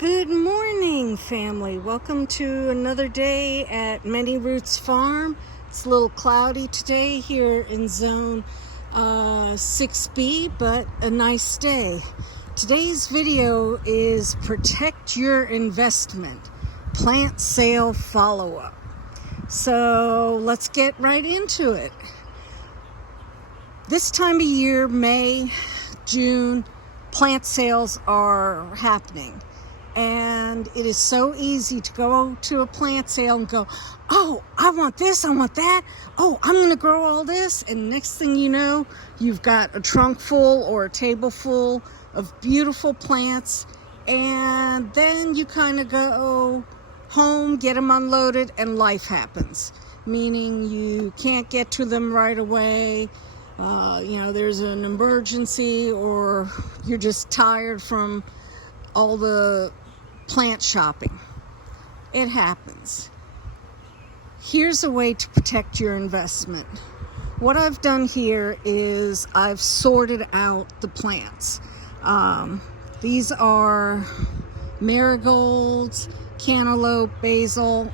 Good morning, family. Welcome to another day at Many Roots Farm. It's a little cloudy today here in zone 6B, but a nice day. Today's video is Protect Your Investment, Plant Sale Follow-Up. So let's get right into it. This time of year, May, June, plant sales are happening. And it is so easy to go to a plant sale and go, oh, I want this, I want that. Oh, I'm going to grow all this. And next thing you know, you've got a trunk full or a table full of beautiful plants. And then you kind of go home, get them unloaded, and life happens. Meaning you can't get to them right away. There's an emergency, or you're just tired from all the plant shopping. It happens. Here's a way to protect your investment. What I've done here is I've sorted out the plants. These are marigolds, cantaloupe, basil,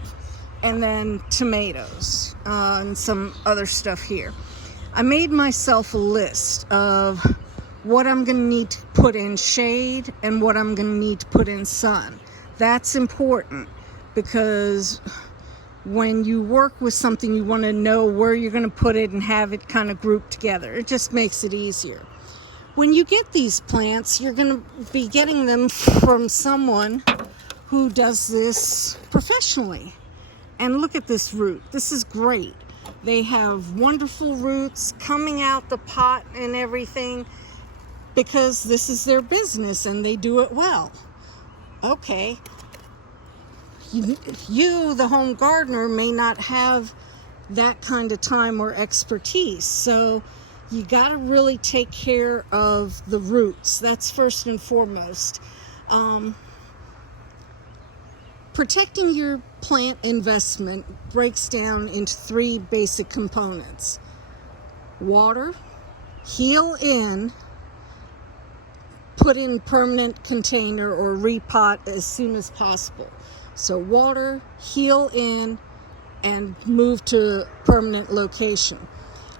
and then tomatoes, and some other stuff here. I made myself a list of what I'm going to need to put in shade and what I'm going to need to put in sun. That's important because when you work with something, you want to know where you're going to put it and have it kind of grouped together. It just makes it easier. When you get these plants, you're going to be getting them from someone who does this professionally. And look at this root. This is great. They have wonderful roots coming out the pot and everything, because this is their business and they do it well. Okay, you, the home gardener, may not have that kind of time or expertise, so you got to really take care of the roots. That's first and foremost. Protecting your plant investment breaks down into three basic components: water, heel in, put in permanent container or repot as soon as possible. So water, heel in, and move to permanent location.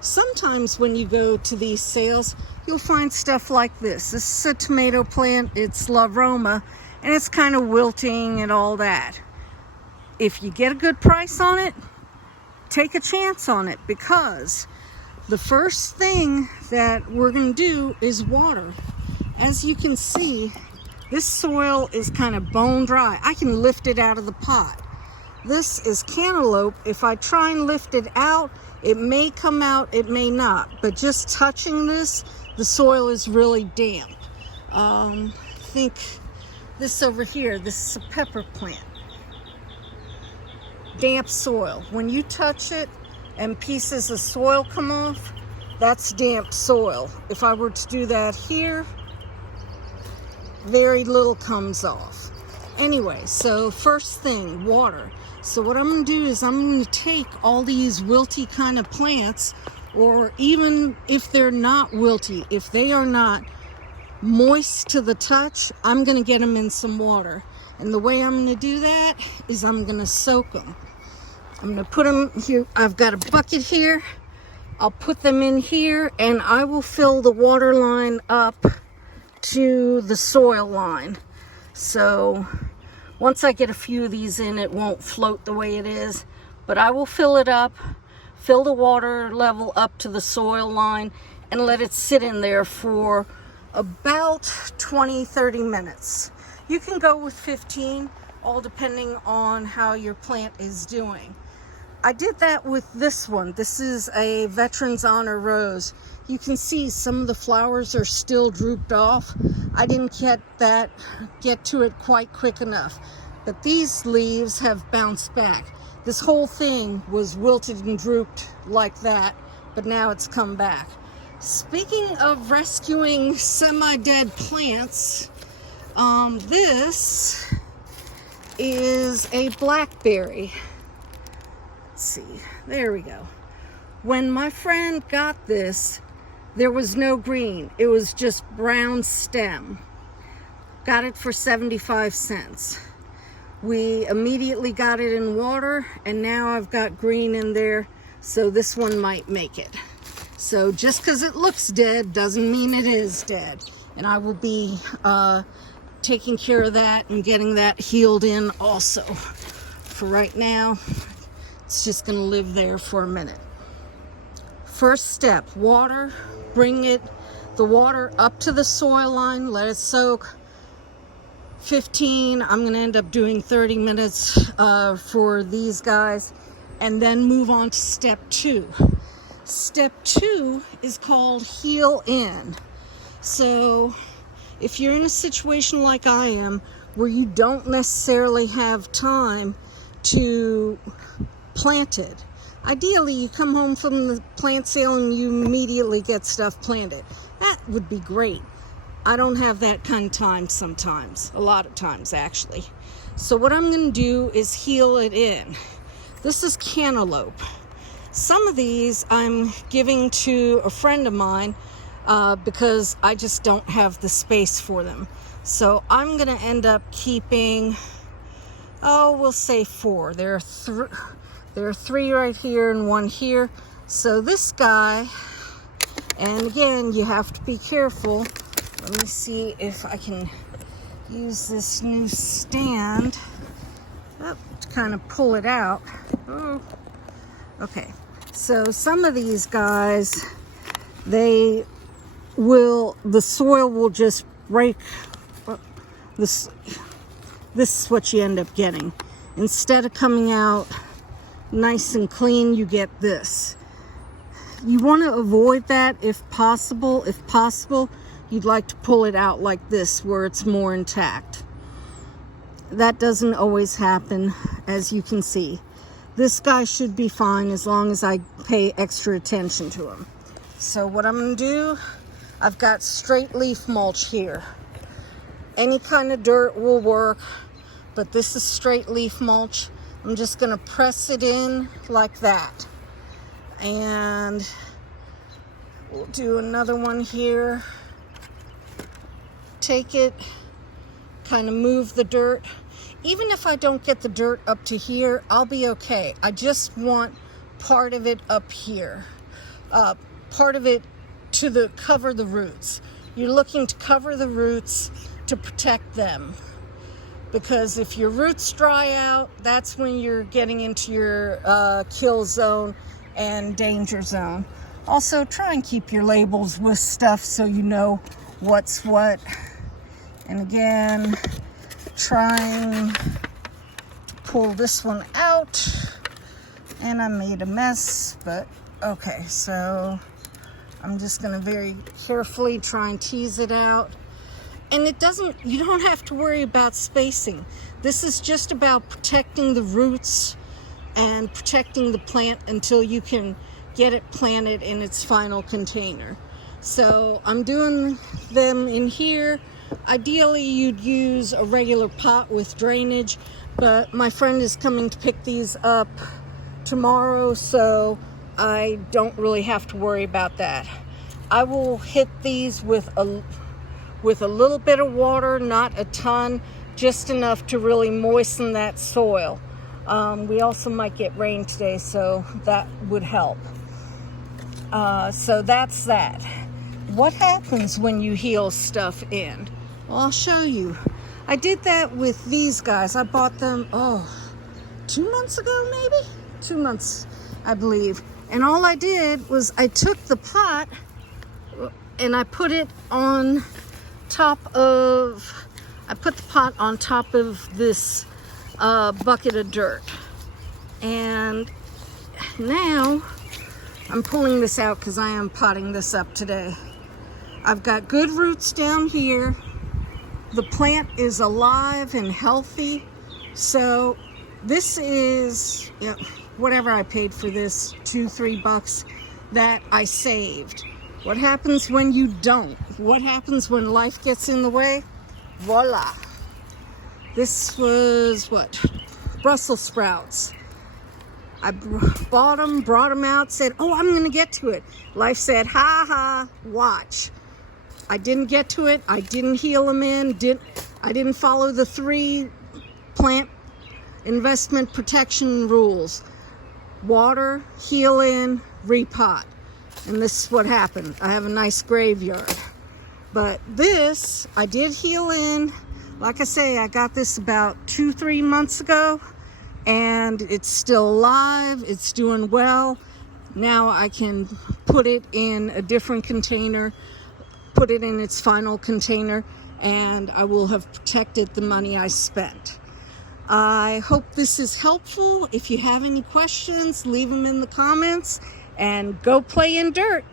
Sometimes when you go to these sales, you'll find stuff like this. This is a tomato plant. It's La Roma, and it's kind of wilting and all that. If you get a good price on it, take a chance on it, because the first thing that we're going to do is water. As you can see, this soil is kind of bone dry. I can lift it out of the pot. This is cantaloupe. If I try and lift it out, it may come out, it may not. But just touching this, the soil is really damp. Think this over here. This is a pepper plant. Damp soil. When you touch it and pieces of soil come off, that's damp soil. If I were to do that here, very little comes off. Anyway, so first thing, water. So what I'm going to do is I'm going to take all these wilty kind of plants, or even if they're not wilty, if they are not moist to the touch, I'm going to get them in some water. And the way I'm going to do that is I'm going to soak them. I'm going to put them here. I've got a bucket here. I'll put them in here, and I will fill the water line up to the soil line. So once I get a few of these in, it won't float the way it is, but I will fill it up, fill the water level up to the soil line, and let it sit in there for about 20-30 minutes. You can go with 15, all depending on how your plant is doing. I did that with this one. This is a Veterans Honor Rose. You can see some of the flowers are still drooped off. I didn't get to it quite quick enough. But these leaves have bounced back. This whole thing was wilted and drooped like that, but now it's come back. Speaking of rescuing semi-dead plants, this is a blackberry. Let's see, there we go. When my friend got this, there was no green. It was just brown stem. Got it for 75 cents. We immediately got it in water, and now I've got green in there, so this one might make it. So just because it looks dead doesn't mean it is dead. And I will be taking care of that and getting that healed in also. For right now, it's just going to live there for a minute. First step, water. Bring the water up to the soil line, let it soak. 15, I'm going to end up doing 30 minutes for these guys, and then move on to step 2. Step 2 is called heal in. So if you're in a situation like I am, where you don't necessarily have time to plant it, ideally you come home from the plant sale and you immediately get stuff planted. That would be great. I don't have that kind of time sometimes, a lot of times actually. So what I'm going to do is heal it in. This is cantaloupe. Some of these I'm giving to a friend of mine because I just don't have the space for them. So I'm going to end up keeping, we'll say 4. There are 3 right here and 1 here. So this guy, and again, you have to be careful. Let me see if I can use this new stand to kind of pull it out. Oh, okay. So some of these guys, the soil will just break. This is what you end up getting. Instead of coming out nice and clean, you get this. You want to avoid that if possible. If possible, you'd like to pull it out like this where it's more intact. That doesn't always happen, as you can see. This guy should be fine as long as I pay extra attention to him. So what I'm going to do, I've got straight leaf mulch here. Any kind of dirt will work, but this is straight leaf mulch. I'm just going to press it in like that. And we'll do another one here. Take it, kind of move the dirt. Even if I don't get the dirt up to here, I'll be okay. I just want part of it up here. Part of it to cover the roots. You're looking to cover the roots to protect them. Because if your roots dry out, that's when you're getting into your kill zone and danger zone. Also, try and keep your labels with stuff so you know what's what. And again, trying to pull this one out, and I made a mess, but okay, so I'm just going to very carefully try and tease it out. And you don't have to worry about spacing. This is just about protecting the roots and protecting the plant until you can get it planted in its final container. So I'm doing them in here. Ideally, you'd use a regular pot with drainage, but my friend is coming to pick these up tomorrow, so I don't really have to worry about that. I will hit these with a little bit of water, not a ton, just enough to really moisten that soil. We also might get rain today, so that would help. So that's that. What happens when you heal stuff in? Well, I'll show you. I did that with these guys. I bought them, 2 months ago, maybe? 2 months, I believe. And all I did was I took the pot and I put it on top of, this bucket of dirt. And now I'm pulling this out because I am potting this up today. I've got good roots down here. The plant is alive and healthy. So this is, whatever I paid for this, $2-3 that I saved. What happens when you don't? What happens when life gets in the way? Voila. This was Brussels sprouts. I bought them, brought them out, said, I'm going to get to it. Life said, ha ha, watch. I didn't get to it. I didn't heal them in. I didn't follow the 3 plant investment protection rules: water, heal in, repot. And this is what happened. I have a nice graveyard. But this, I did heal in. Like I say, I got this about 2-3 months ago, and it's still alive. It's doing well. Now I can put it in a different container, put it in its final container, and I will have protected the money I spent. I hope this is helpful. If you have any questions, leave them in the comments, and go play in dirt.